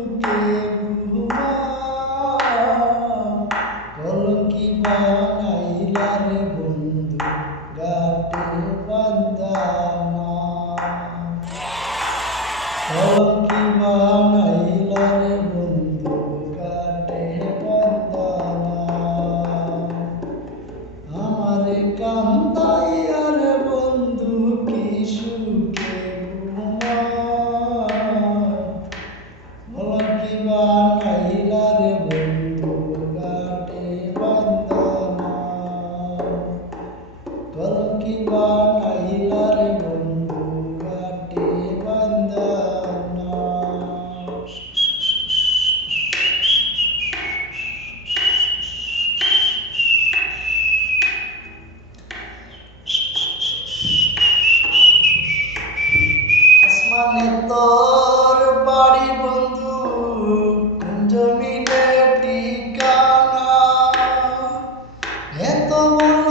সুখে ঘুমা কলঙ্কি বানাইলা রে বন্ধু গাটে বান্দানা কলঙ্কি বানাইলা রে বন্ধু গাটে বান্দানা আমারে কান্দাইয়া রে বন্ধু কি সুখে কলঙ্কি বানাইলা রে বন্ধু গাটে বান্দানা কলঙ্কি বানাইলা রে বন্ধু গাটে বান্দানা আসমানে তোর বাড়ি বন্ধু কোন জমিনে ঠিকানা এত বড়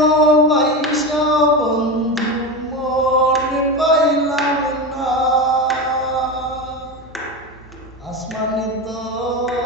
বাইসা বন্ধু মন পাইলাম না আসমানে তোর